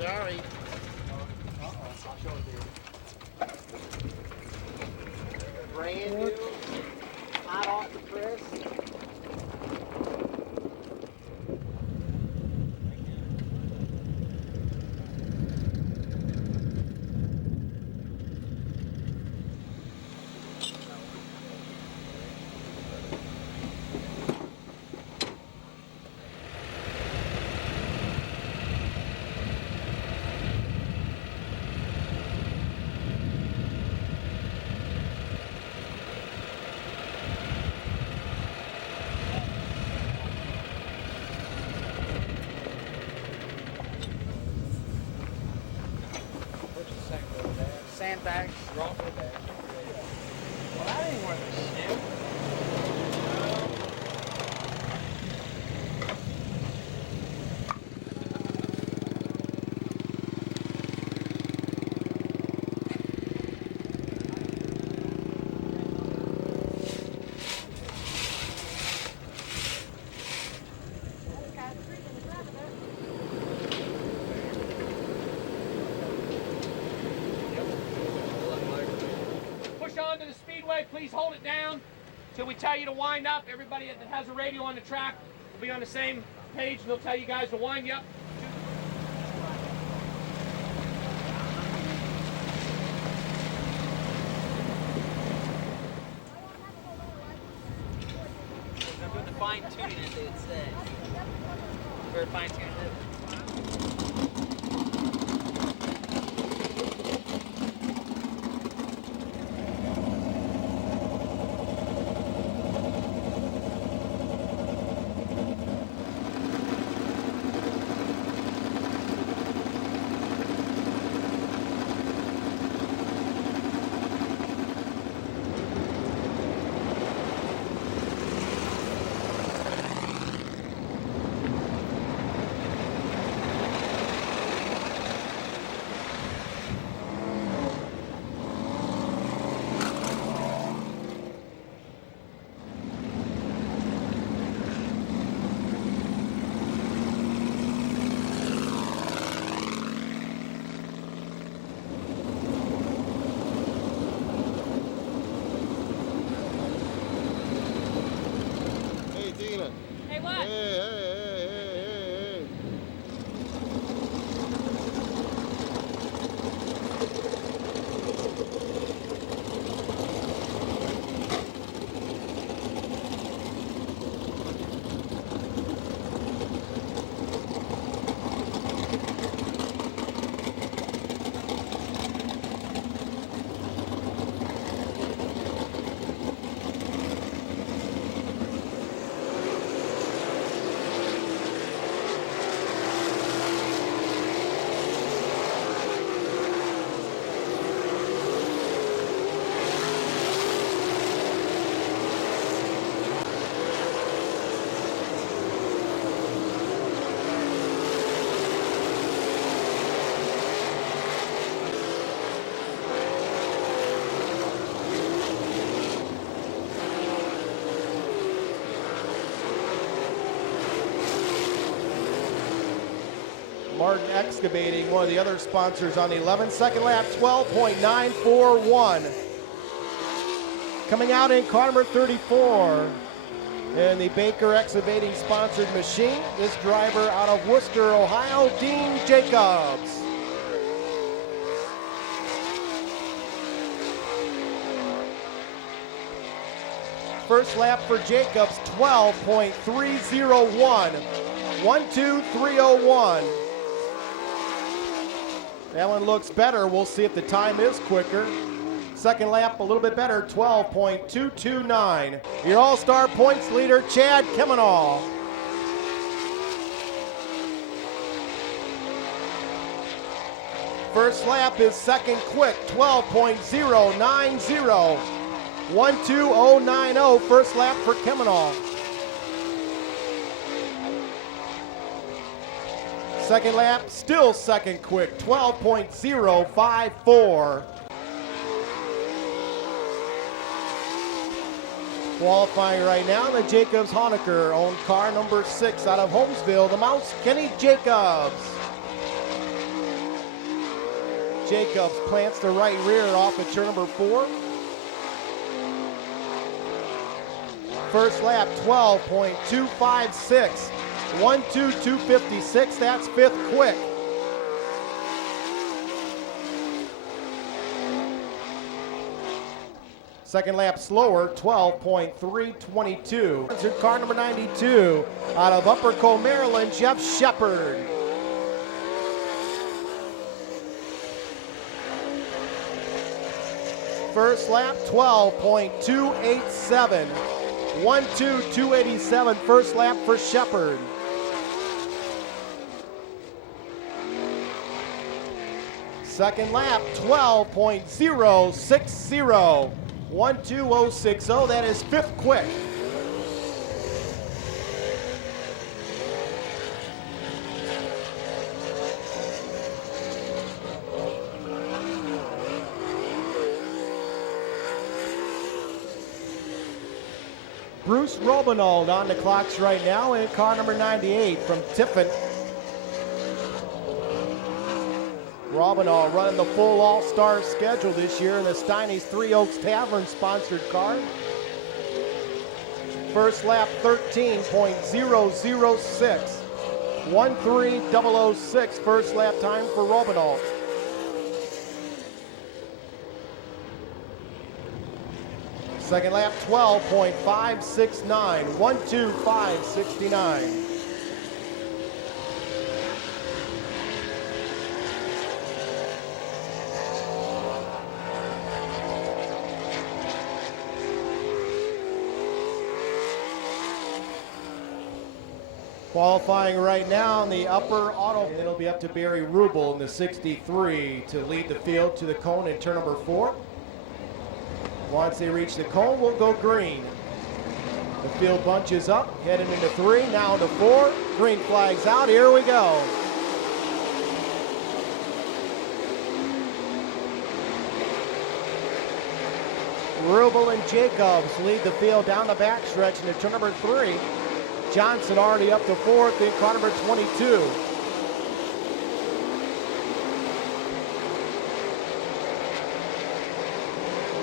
Sorry. I'll show it to you. Brand new, hot off the press. Sandbags. Well, that ain't worth a shit. Push on to the speedway. Please hold it down till we tell you to wind up. Everybody that has a radio on the track will be on the same page. They'll tell you guys to wind you up. I'm doing the fine tuning, as they would say. We're fine tuning it. Hey, Tina. Hey, what? Hey. Martin Excavating, one of the other sponsors on the 11-second lap, 12.941. Coming out in car number 34 in the Baker Excavating sponsored machine, this driver out of Worcester, Ohio, Dean Jacobs. First lap for Jacobs, 12.301. 1-2-3-0-1. That one looks better. We'll see if the time is quicker. Second lap, a little bit better, 12.229. Your all-star points leader, Chad Kemenall. First lap is second quick, 12.090. 1-2-0-9-0, first lap for Kemenall. Second lap, still second quick, 12.054. Qualifying right now, the Jacobs Honecker owned car number 6 out of Holmesville, the Mouse, Kenny Jacobs. Jacobs plants the right rear off of turn number 4. First lap, 12.256. 1:22.56, that's 5th quick. Second lap slower, 12.322. Car number 92 out of Upper Co, Maryland, Jeff Shepard. First lap, 12.287. 1:22.87, first lap for Shepard. Second lap, 12.060. 1:20.60, that is 5th quick. Bruce Robinald on the clocks right now in car number 98 from Tiffin. Robinald running the full all-star schedule this year in the Steiny's Three Oaks Tavern sponsored car. First lap 13.006. 1:3.006 first lap time for Robinald. Second lap 12.569. 1:2.569. Qualifying right now in the upper auto. And it'll be up to Barry Rubel in the 63 to lead the field to the cone in turn number 4. Once they reach the cone, we'll go green. The field bunches up, heading into 3, now into 4. Green flags out, here we go. Rubel and Jacobs lead the field down the backstretch into turn number 3. Johnson already up to 4th in car number 22.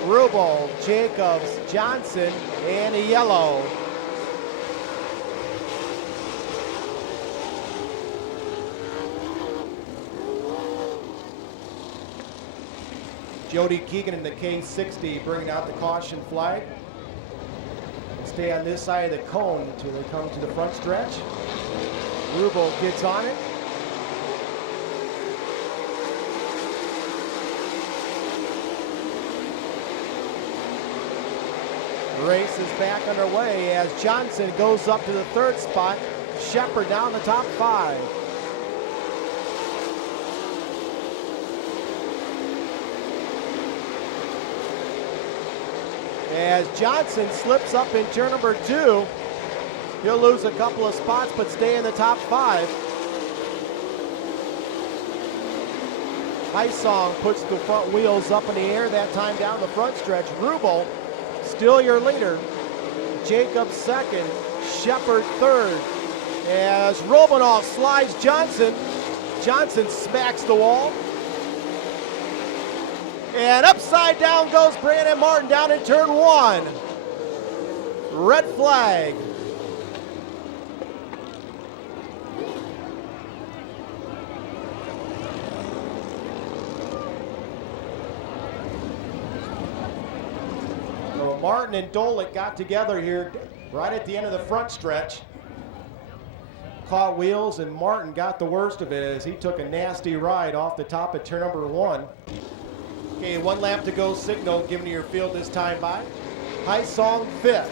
Rubel, Jacobs, Johnson, and a yellow. Jody Keegan in the K60 bringing out the caution flag. Stay on this side of the cone until they come to the front stretch. Rubel gets on it. The race is back underway as Johnson goes up to the 3rd spot. Shepard down the top 5. As Johnson slips up in turn number 2, he'll lose a couple of spots but stay in the top 5. Hysong puts the front wheels up in the air, that time down the front stretch. Rubel, still your leader. Jacobs 2nd, Shepard 3rd. As Robinald slides Johnson, Johnson smacks the wall. And upside down goes Brandon Martin down in turn 1. Red flag. So Martin and Dolick got together here right at the end of the front stretch. Caught wheels and Martin got the worst of it as he took a nasty ride off the top of turn number 1. Okay, 1 lap to go signal given to your field this time by. Hysong 5th.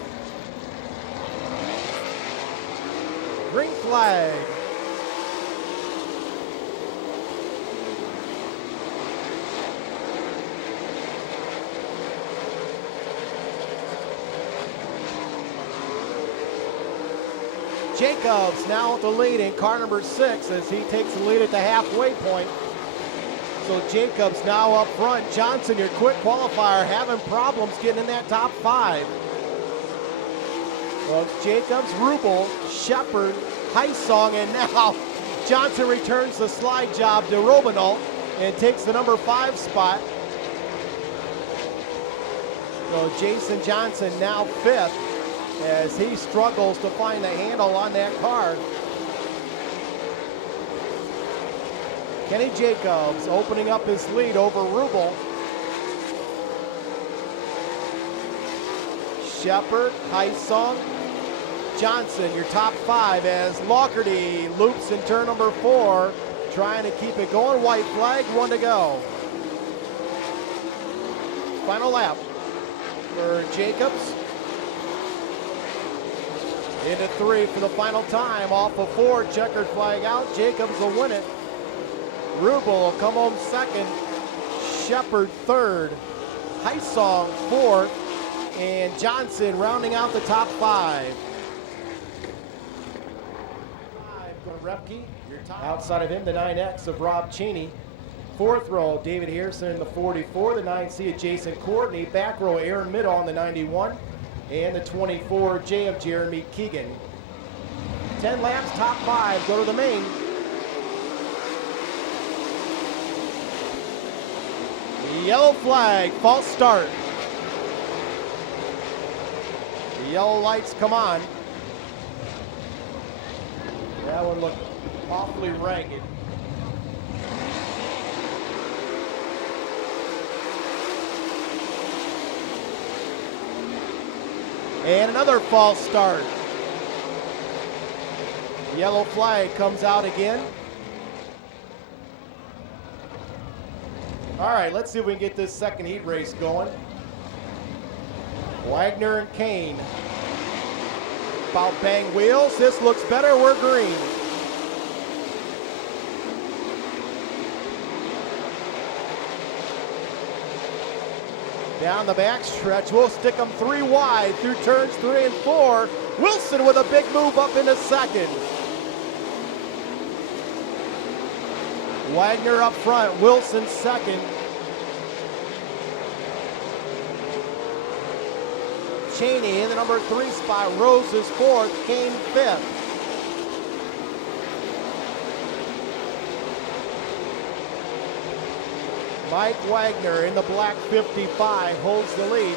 Green flag. Jacobs now with the lead in car number 6 as he takes the lead at the halfway point. So Jacobs now up front. Johnson, your quick qualifier, having problems getting in that top 5. Well, it's Jacobs, Rubel, Shepard, Hysong, and now Johnson returns the slide job to Robinald. and takes the number 5 spot. So Jason Johnson now 5th as he struggles to find the handle on that car. Kenny Jacobs opening up his lead over Rubel. Shepard, Heisong, Johnson, your top 5 as Lockerty loops in turn number 4, trying to keep it going. White flag, 1 to go. Final lap for Jacobs. Into 3 for the final time. Off of 4, checkered flag out. Jacobs will win it. Rubel will come home 2nd. Shepard 3rd. Heisong 4th. And Johnson rounding out the top 5. Repke, outside of him, the 9X of Rob Cheney. 4th row, David Harrison in the 44, the 9C of Jason Courtney. Back row, Aaron Middle on the 91, and the 24J of Jeremy Keegan. 10 laps, top 5, go to the main. Yellow flag, false start. The yellow lights come on. That one looked awfully ragged. And another false start. Yellow flag comes out again. All right, let's see if we can get this second heat race going. Wagner and Kane. About bang wheels. This looks better. We're green. Down the back stretch. We'll stick them 3 wide through turns 3 and 4. Wilson with a big move up into 2nd. Wagner up front. Wilson 2nd. Cheney in the number 3 spot. Rose is 4th. Kane 5th. Mike Wagner in the black 55 holds the lead.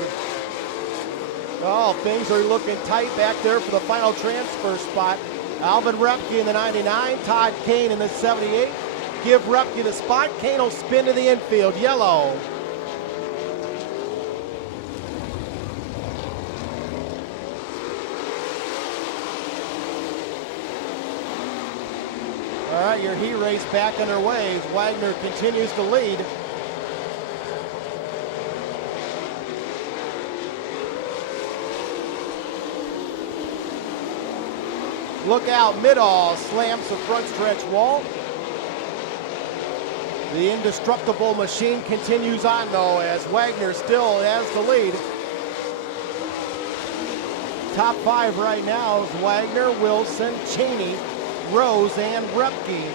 Oh, things are looking tight back there for the final transfer spot. Alvin Repke in the 99. Todd Kane in the 78. Give Repke the spot. Kane will spin to the infield. Yellow. All right, your heat race back underway as Wagner continues to lead. Look out, Middall slams the front stretch wall. The indestructible machine continues on though as Wagner still has the lead. Top 5 right now is Wagner, Wilson, Cheney, Rose, and Repke.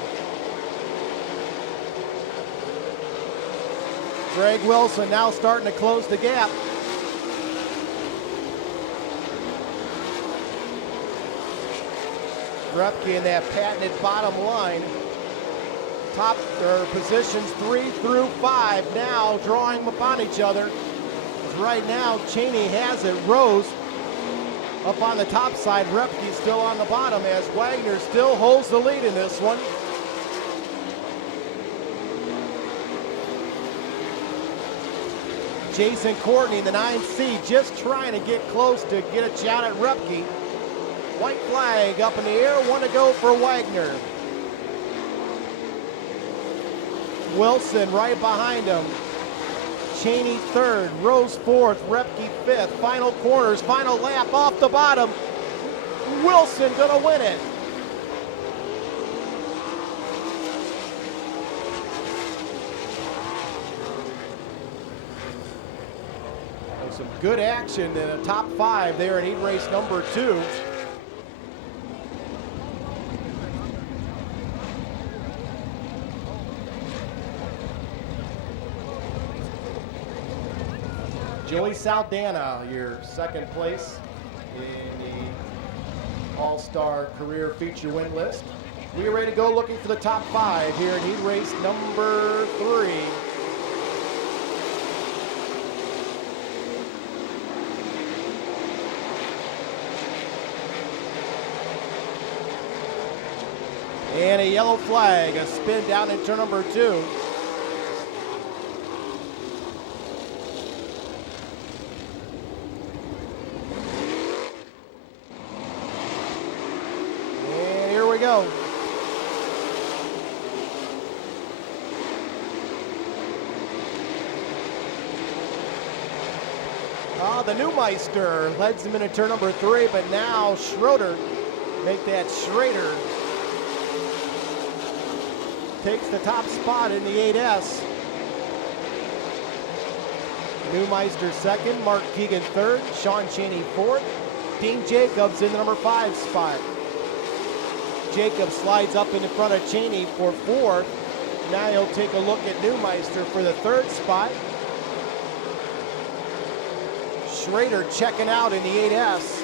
Greg Wilson now starting to close the gap. Repke in that patented bottom line. Top positions 3 through 5 now drawing upon each other. Right now, Cheney has it. Rose up on the top side. Repke still on the bottom as Wagner still holds the lead in this one. Jason Courtney, the 9C, just trying to get close to get a shot at Repke. White flag up in the air, 1 to go for Wagner. Wilson right behind him. Cheney 3rd, Rose 4th, Repke 5th. Final corners, final lap off the bottom. Wilson gonna win it. Some good action in a top 5 there in heat race number 2. Joey Saldana, your 2nd place in the All-Star career feature win list. We are ready to go looking for the top 5 here in heat race number 3. And a yellow flag, a spin down in turn number 2. And here we go. The Neumeister leads him into turn number 3, but now Schroeder, make that Schrader, takes the top spot in the 8S. Neumeister second, Mark Keegan third, Sean Cheney fourth, Dean Jacobs in the number 5 spot. Jacobs slides up in front of Cheney for 4th. Now he'll take a look at Neumeister for the 3rd spot. Schrader checking out in the 8S.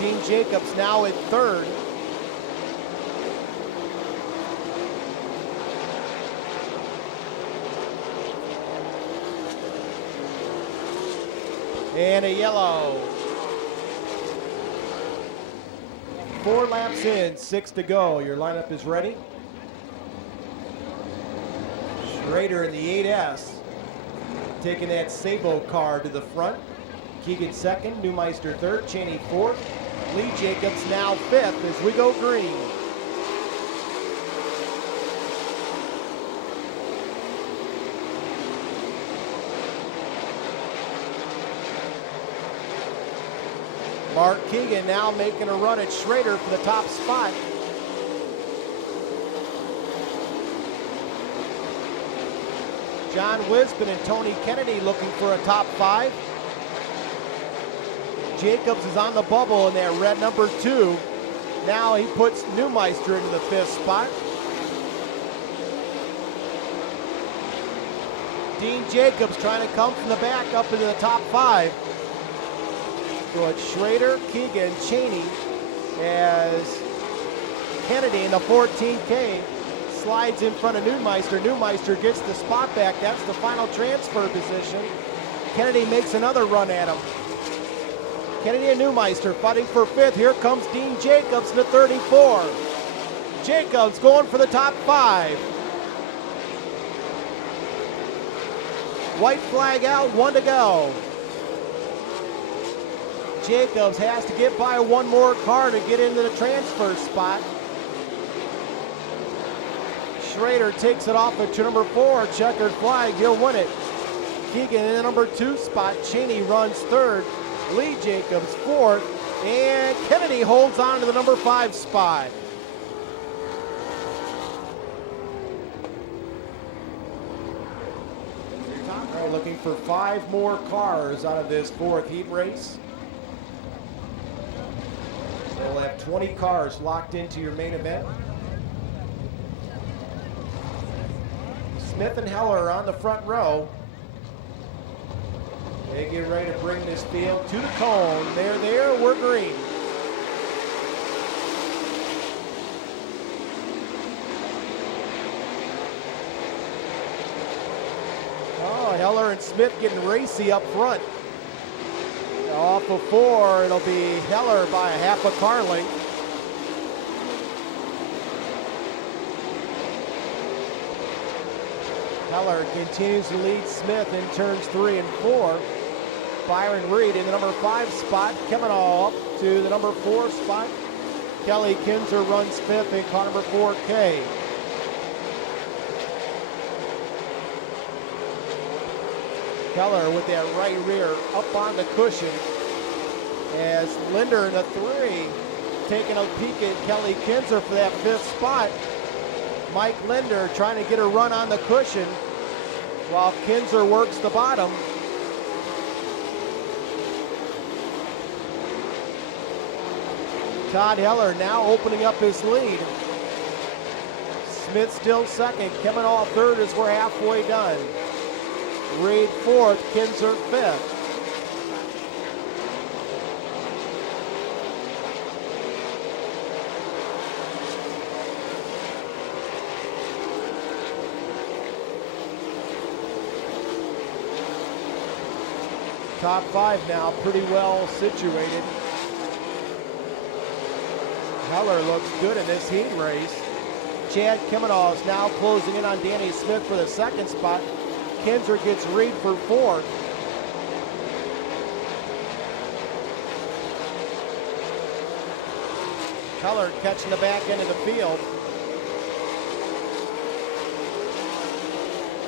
Dean Jacobs now at 3rd. And a yellow. 4 laps in, 6 to go. Your lineup is ready. Schrader in the 8S. Taking that Sabo car to the front. Keegan second, Neumeister third, Cheney fourth. Lee Jacobs now 5th as we go green. Mark Keegan now making a run at Schrader for the top spot. John Wisbon and Tony Kennedy looking for a top 5. Jacobs is on the bubble in that red number 2. Now he puts Neumeister into the 5th spot. Dean Jacobs trying to come from the back up into the top 5. So it's Schrader, Keegan, Cheney as Kennedy in the 14K slides in front of Neumeister. Neumeister gets the spot back. That's the final transfer position. Kennedy makes another run at him. Kennedy and Neumeister fighting for 5th. Here comes Dean Jacobs to 34. Jacobs going for the top 5. White flag out, 1 to go. Jacobs has to get by one more car to get into the transfer spot. Schrader takes it off at number 4, checkered flag, he'll win it. Keegan in the number 2 spot, Cheney runs 3rd, Lee Jacobs 4th, and Kennedy holds on to the number 5 spot. We're looking for 5 more cars out of this 4th heat race. So we'll have 20 cars locked into your main event. Smith and Heller on the front row. They get ready to bring this field to the cone. They're there, we're green. Oh, Heller and Smith getting racy up front. Off of 4, it'll be Heller by a half a car length. Heller continues to lead Smith in turns 3 and 4. Byron Reed in the number 5 spot. Kevin All up to the number 4 spot. Kelly Kinzer runs 5th in car number 4K. Keller with that right rear up on the cushion as Linder in the 3 taking a peek at Kelly Kinzer for that 5th spot. Mike Linder trying to get a run on the cushion while Kinzer works the bottom. Todd Heller now opening up his lead. Smith still second, Kevin All 3rd as we're halfway done. Reed 4th, Kinzer 5th. Top 5 now, pretty well situated. Heller looks good in this heat race. Chad Kimenall is now closing in on Danny Smith for the second spot. Kinzer gets Reed for fourth. Heller catching the back end of the field.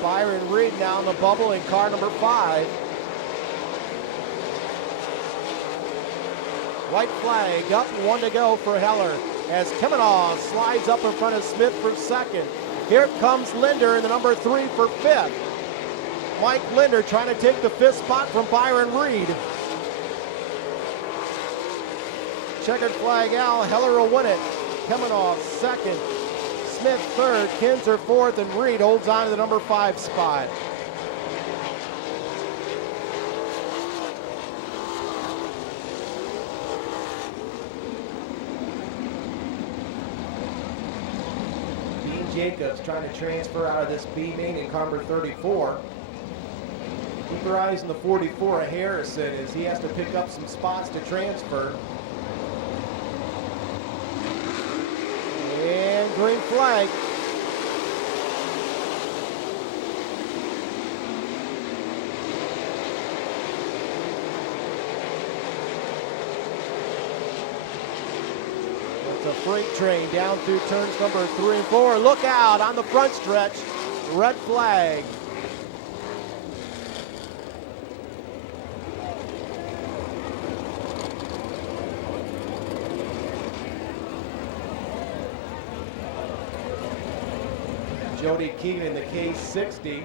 Byron Reed now in the bubble in car number 5. White flag up, 1 to go for Heller as Kimenall slides up in front of Smith for second. Here comes Linder in the number 3 for 5th. Mike Linder trying to take the 5th spot from Byron Reed. Checkered flag out, Heller will win it. Kimenall second, Smith third, Kinzer fourth, and Reed holds on to the number 5 spot. Jacobs trying to transfer out of this B main in car number 34. Keep your eyes on the 44 of Harrison as he has to pick up some spots to transfer. And green flag. It's a freight train down through turns number 3 and 4. Look out on the front stretch. Red flag. Jody Keegan in the K60.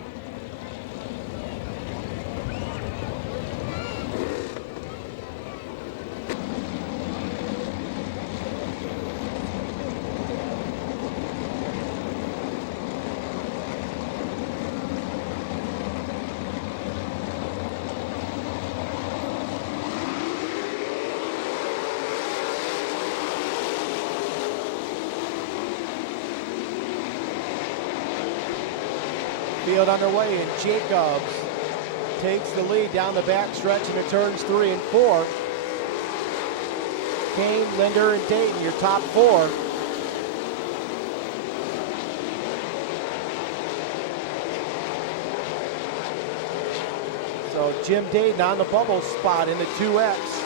Field underway, and Jacobs takes the lead down the back stretch into turns 3 and 4. Kane, Linder, and Dayton, your top 4. So Jim Dayton on the bubble spot in the 2X.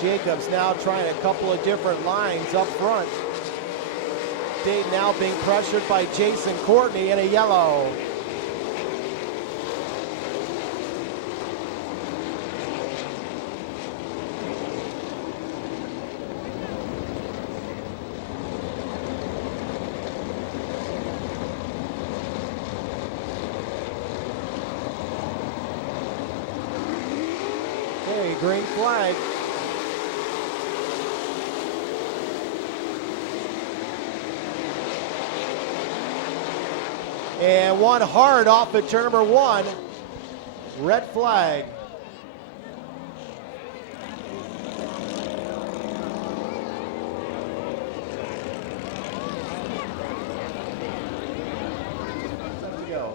Jacobs now trying a couple of different lines up front. Dayton now being pressured by Jason Courtney in a yellow. Okay, green flag. And one hard off at turn number 1. Red flag. Let's go.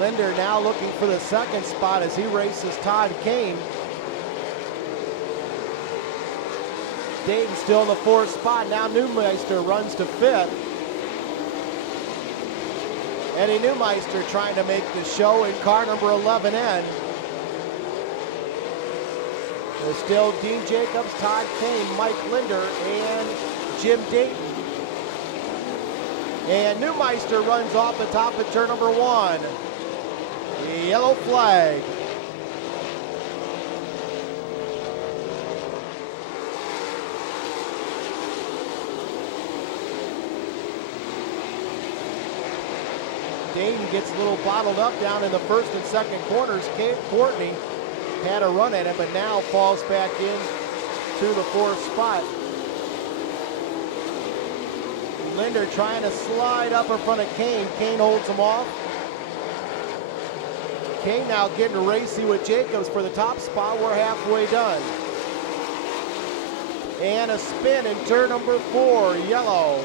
Linder now looking for the second spot as he races Todd Kane. Dayton still in the 4th spot. Now Neumeister runs to 5th. Eddie Neumeister trying to make the show in car number 11N. There's still Dean Jacobs, Todd Kane, Mike Linder, and Jim Dayton. And Neumeister runs off the top of turn number 1. The yellow flag. Dayton gets a little bottled up down in the first and second corners. Courtney had a run at it, but now falls back in to the fourth spot. Linder trying to slide up in front of Kane. Kane holds him off. Kane now getting racy with Jacobs for the top spot. We're halfway done. And a spin in turn number 4, yellow.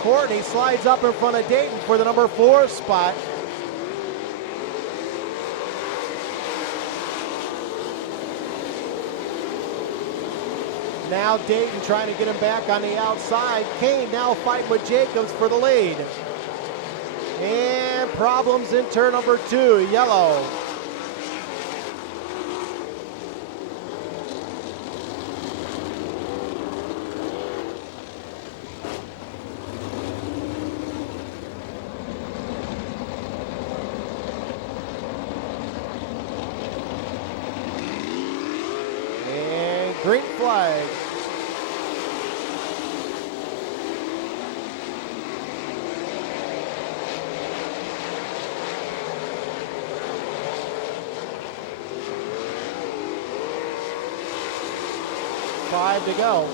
Courtney slides up in front of Dayton for the number 4 spot. Now Dayton trying to get him back on the outside. Kane now fighting with Jacobs for the lead. And problems in turn number 2, yellow. Green flag. Five to go.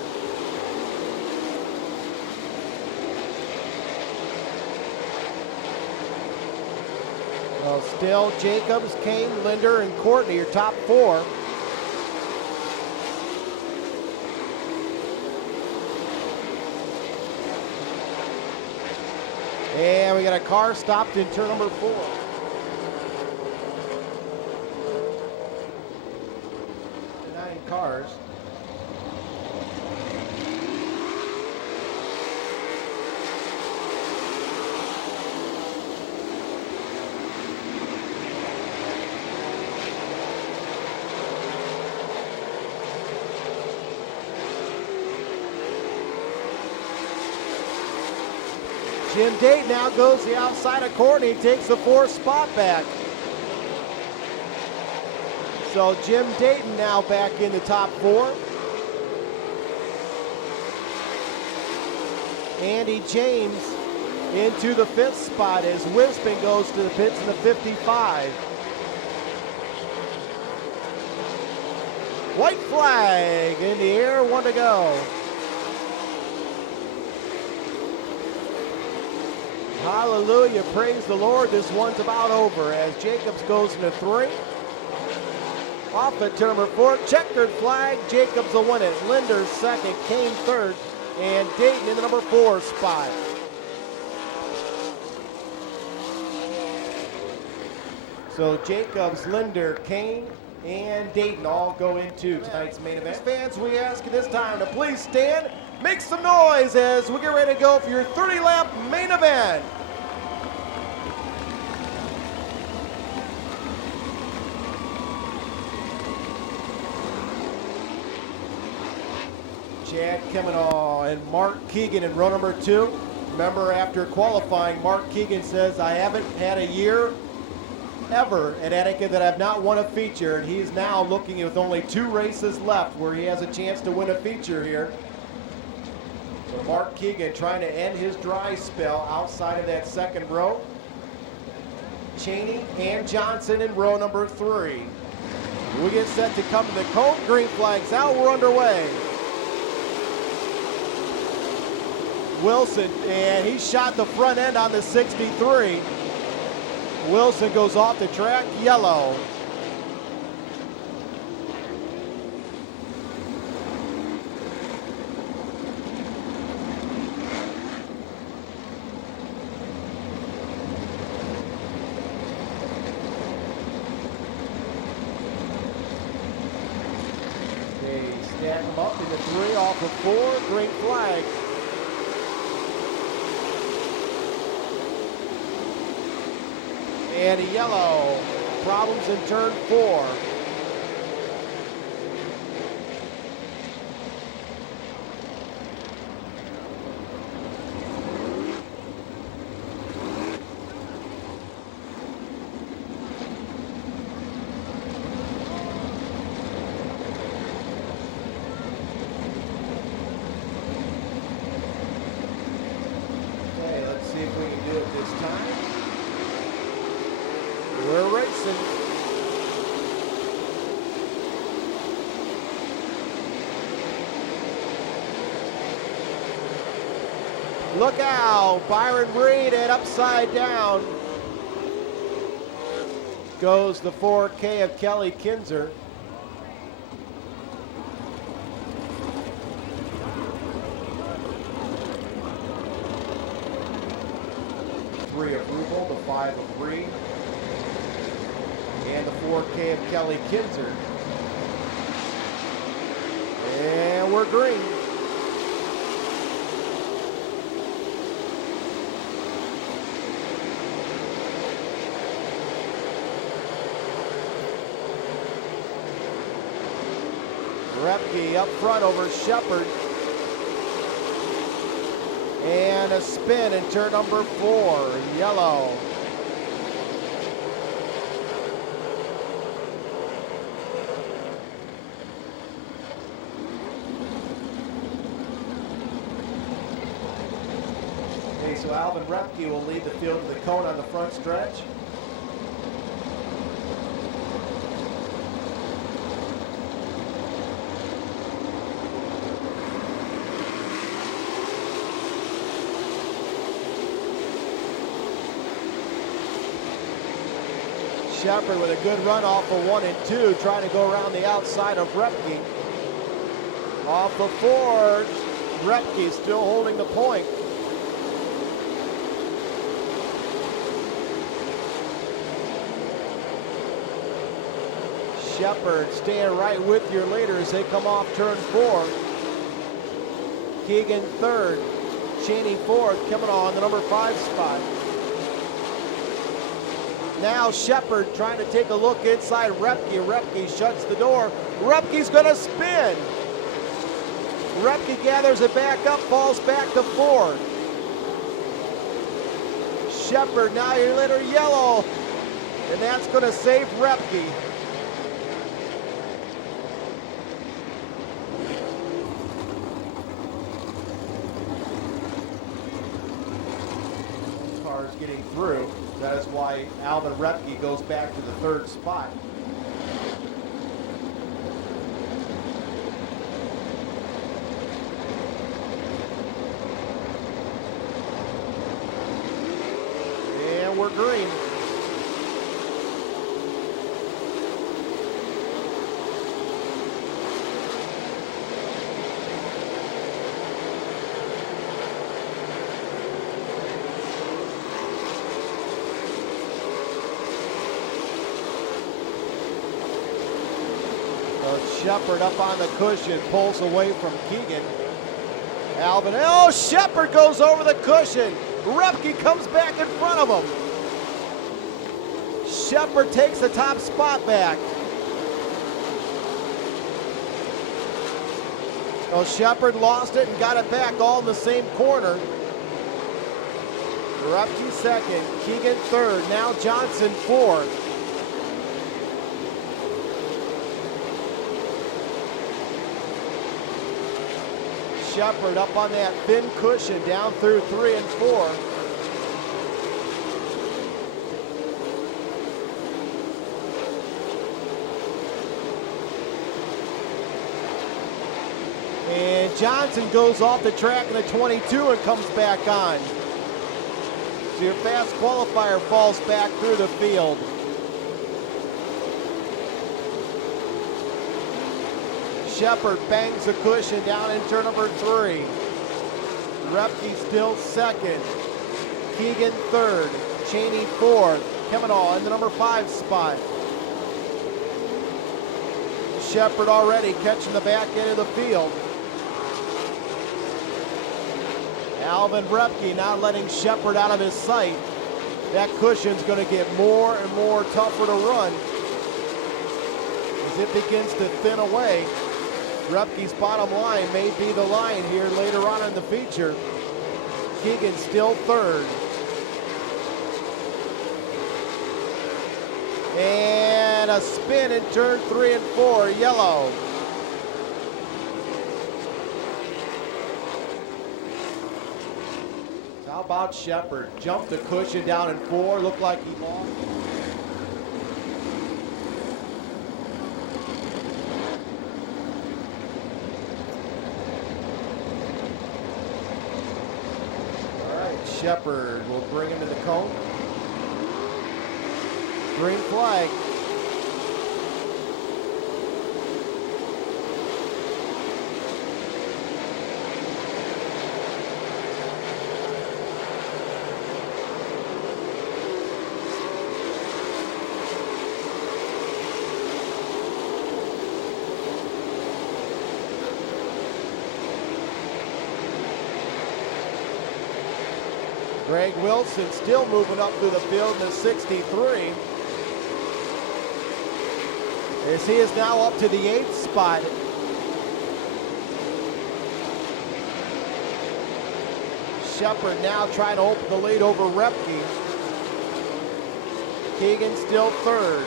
Well, still Jacobs, Kane, Linder, and Courtney, your top 4. And we got a car stopped in turn number 4. Nine cars. Jim Dayton now goes the outside of Courtney, takes the 4th spot back. So Jim Dayton now back in the top 4. Andy James into the 5th spot as Wispin goes to the pits in the 55. White flag in the air, 1 to go. Hallelujah, praise the Lord. This one's about over as Jacobs goes into 3. Off at turn number 4, checkered flag. Jacobs will win it. Linder second, Kane third, and Dayton in the number 4 spot. So Jacobs, Linder, Kane, and Dayton all go into tonight's main event. Fans, we ask you this time to please stand, make some noise as we get ready to go for your 30-lap main event. Chad Kemenall and Mark Keegan in row number 2. Remember, after qualifying, Mark Keegan says, I haven't had a year ever at Attica that I've not won a feature, and he's now looking with only 2 races left where he has a chance to win a feature here. So Mark Keegan trying to end his dry spell outside of that second row. Cheney and Johnson in row number 3. We get set to come to the cone. Green flags out, we're underway. Wilson, and he shot the front end on the 63. Wilson goes off the track, yellow. They stack them up into 3 off of 4, green flag. And a yellow. Problems in turn 4. Look out, Byron Reed, and upside down goes the 4K of Kelly Kinzer. Three of Rubel, the 5 of Reed, and the 4K of Kelly Kinzer. And we're green. Repke up front over Shepard. And a spin in turn number 4, yellow. Okay, so Alvin Repke will lead the field to the cone on the front stretch. Shepard with a good run off of 1 and 2, trying to go around the outside of Repke. Off the 4, Repke still holding the point. Shepard staying right with your leader as they come off turn 4. Keegan 3rd, Cheney 4th, coming on the number 5 spot. Now Shepard trying to take a look inside Repke. Repke shuts the door. Repke's gonna spin. Repke gathers it back up, falls back to 4. Shepard now your leader, yellow. And that's gonna save Repke. Cars getting through. That is why Alvin Repke goes back to the 3rd spot. And we're green. Shepard up on the cushion, pulls away from Keegan. Alvin, oh, Shepard goes over the cushion. Repke comes back in front of him. Shepard takes the top spot back. Oh, Shepard lost it and got it back all in the same corner. Repke 2nd, Keegan 3rd, now Johnson 4th. Shepard up on that thin cushion down through 3 and 4. And Johnson goes off the track in the 22 and comes back on. So your fast qualifier falls back through the field. Shepard bangs the cushion down in turn number 3. Repke still 2nd. Keegan 3rd. Cheney 4th. Kemanaugh in the number 5 spot. Shepard already catching the back end of the field. Alvin Repke not letting Shepard out of his sight. That cushion's going to get more and more tougher to run as it begins to thin away. Repke's bottom line may be the line here later on in the feature. Keegan still 3rd. And a spin in turn 3 and 4, yellow. So how about Shepard? Jumped the cushion down in 4, looked like he lost. Shepard will bring him to the cone. Green flag. Greg Wilson still moving up through the field in the 63. As he is now up to the 8th spot. Shepard now trying to open the lead over Repke. Keegan still 3rd.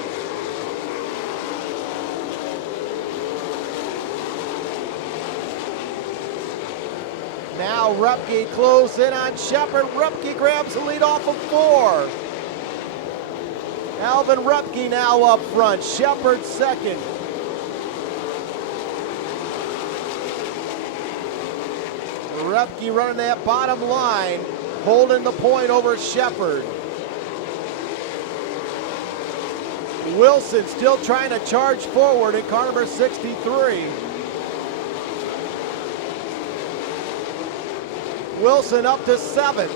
Now Repke close in on Shepard. Repke grabs the lead off of 4. Alvin Repke now up front. Shepard 2nd. Repke running that bottom line, holding the point over Shepard. Wilson still trying to charge forward in car number 63. Wilson up to 7th.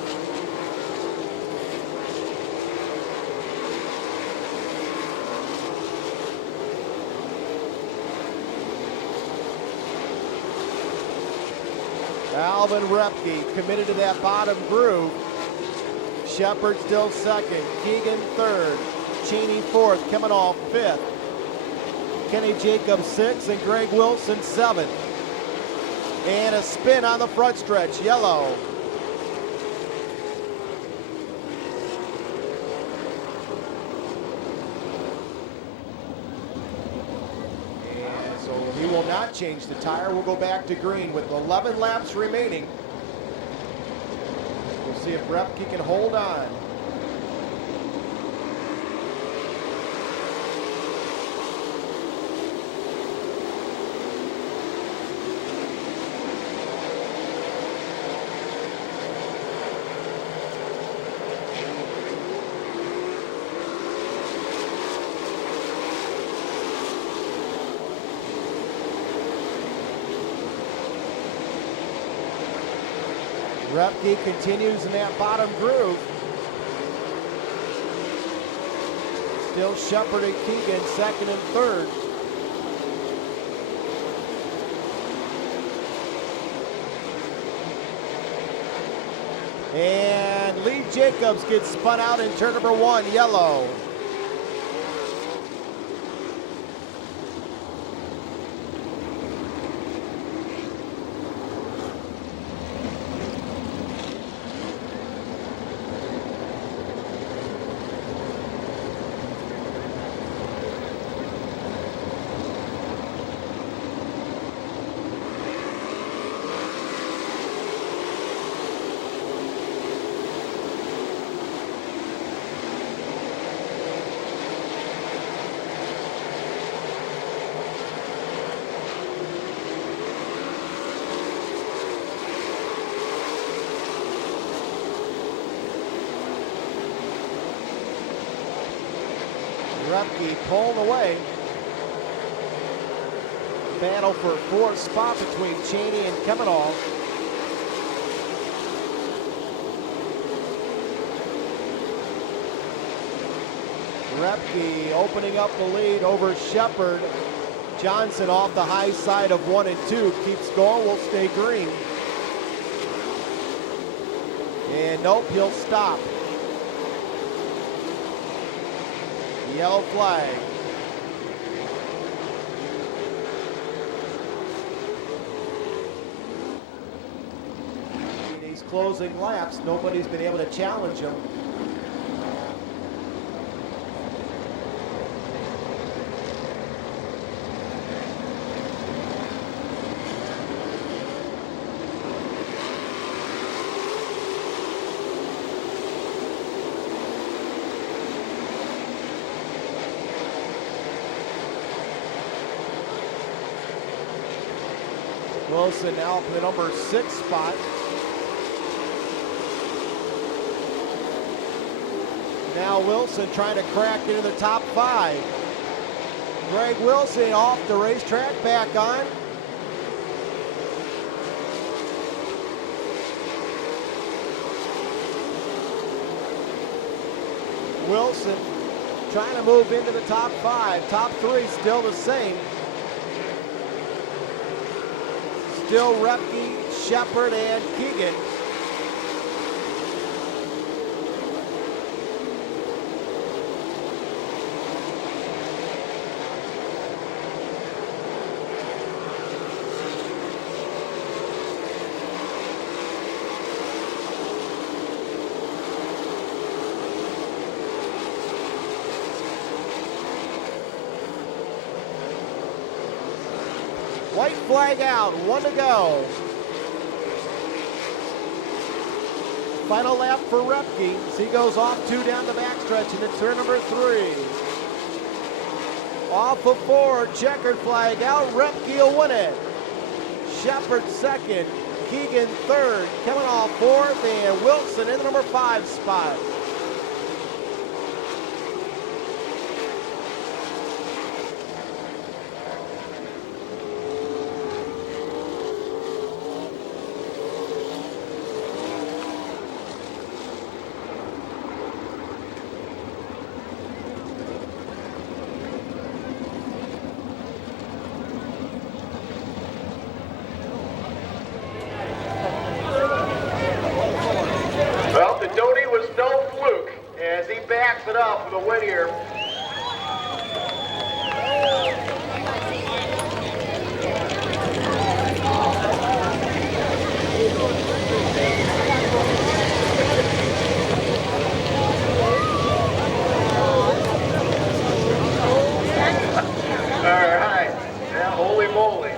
Alvin Repke committed to that bottom groove. Shepard still 2nd. Keegan 3rd. Cheney 4th. Kemenall 5th. Kenny Jacobs 6th and Greg Wilson 7th. And a spin on the front stretch, yellow. And so he will not change the tire. We'll go back to green with 11 laps remaining. We'll see if Repke can hold on. Repke continues in that bottom groove. Still Shepard and Keegan 2nd and 3rd. And Lee Jacobs gets spun out in turn number 1, yellow. Repke pulling away. Battle for 4th spot between Cheney and Kemenall. Repke opening up the lead over Shepard. Johnson off the high side of 1 and 2. Keeps going, will stay green. And nope, he'll stop. Yellow flag. In these closing laps, nobody's been able to challenge him. Wilson now up in the number 6 spot. Now Wilson trying to crack into the top 5. Greg Wilson off the racetrack, back on. Wilson trying to move into the top 5. Top 3 still the same. Still Repke, Shepard, and Keegan. White flag out, 1 to go. Final lap for Repke. As he goes off 2 down the backstretch into turn number 3. Off of 4, checkered flag out. Repke will win it. Shepard second, Keegan third, coming off 4th, and Wilson in the number 5 spot. Well, the Doty was no fluke as he backs it up for the win here. All right, now holy moly.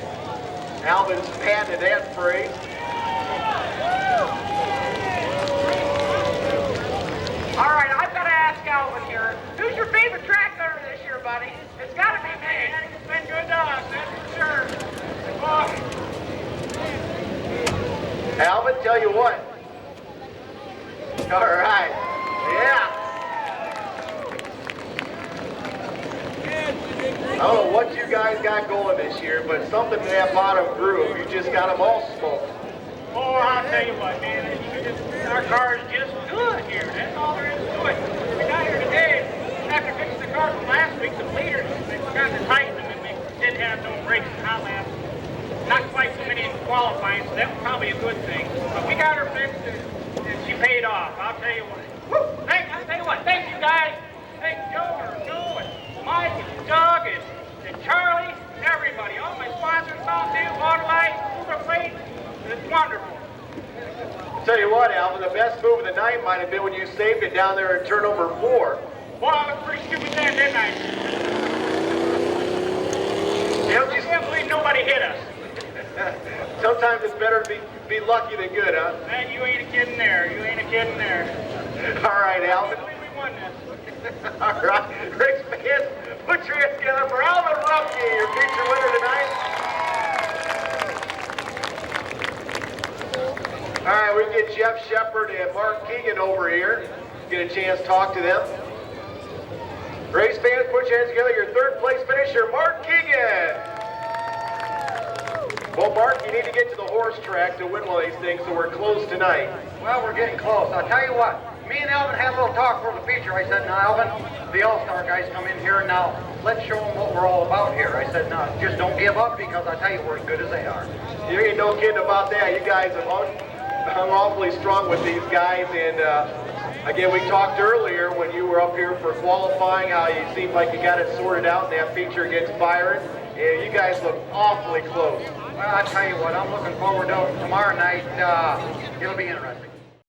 Alvin's patented that phrase. All right, I've got to ask Alvin here. Who's your favorite track owner this year, buddy? It's got to be me. It's been good to us, that's for sure. Alvin, tell you what. All right. Yeah. I don't know what you guys got going this year, but something in that bottom groove, you just got them all smoked. Oh, I'll tell you what, man. Our car is just good here. That's all there is to it. We got here today after fixing the car from last week. The bleeders, they forgot to tighten them, and we didn't have no brakes and hot laps. Not quite so many in qualifying, so that was probably a good thing. But we got her fixed, and she paid off. I'll tell you what. Woo! I'll tell you what. Thank you, guys. Thank Joe and Mike and Doug and Charlie and everybody. All my sponsors, Mountain Dew, Water Light, Uber Freight. It's wonderful. Tell you what, Alvin, the best move of the night might have been when you saved it down there at turn number 4. Boy, I was pretty stupid then, didn't I? Yep, I can't believe nobody hit us. sometimes it's better to be lucky than good, huh? Man, you ain't a kidding there. You ain't a kidding there. All right, Alvin. I believe we won this. All right, Rick Smith, put your hands together for Alvin Rumpke, your feature winner tonight. All right, we get Jeff Shepard and Mark Keegan over here. Get a chance to talk to them. Race fans, put your hands together. Your third place finisher, Mark Keegan. Well, Mark, you need to get to the horse track to win one of these things, so we're close tonight. Well, we're getting close. I'll tell you what, me and Alvin had a little talk for the feature. I said, now, Alvin, the All-Star guys come in here, now let's show them what we're all about here. I said, no, just don't give up, because I tell you, we're as good as they are. You ain't no kidding about that. You guys have hung awfully strong with these guys, and again, we talked earlier when you were up here for qualifying how you seemed like you got it sorted out in that feature against Byron, and you guys look awfully close. Well, I tell you what, I'm looking forward to tomorrow night. It'll be interesting.